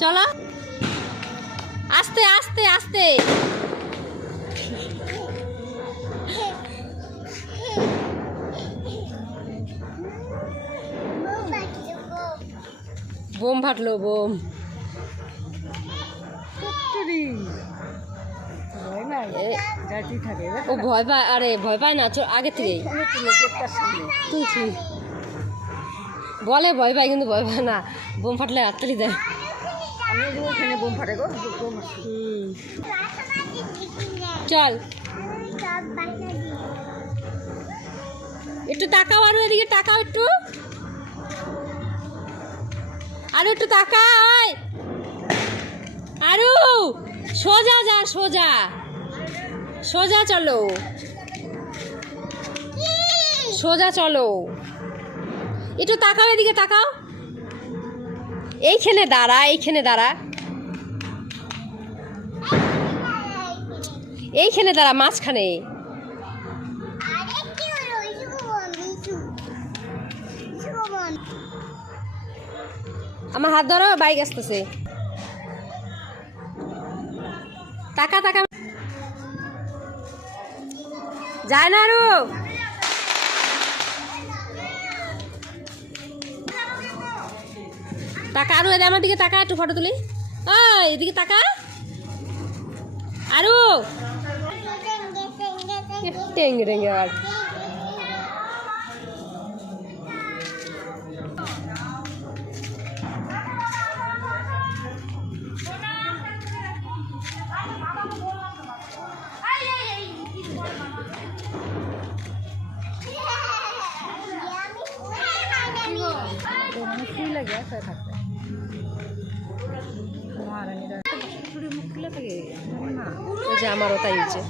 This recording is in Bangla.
চলো আস্তে আস্তে আস্তে। Bomb ফাটলো, bomb. ও ভয় পায়, আরে ভয় পায় না, আগে থেকে তুলছি। বলে ভয় পায় কিন্তু ভয় পায় না, বোম ফাটলে হাততালি দেয়। বোম ফাটে গো। চল একটু তাকাও, আরো এদিকে তাকাও, একটু আরো একটু তাকাও। আরো সোজা যা, সোজা সোজা চলো, সোজা চলো। একটু তাকাও, এদিকে তাকাও। এইখানে দাঁড়া, এইখানে দাঁড়া, এইখানে দাঁড়া, মাঝখানে। আমার হাত ধরো, বাইক আসতেছে। টাকা টাকা যায় না। আরো টাকা, আরো আমার দিকে টাকা, একটু ফটো তুলি। এদিকে টাকা। আরো টেঙ্গে টেঙ্গে আবার। আমারও তাই হচ্ছে।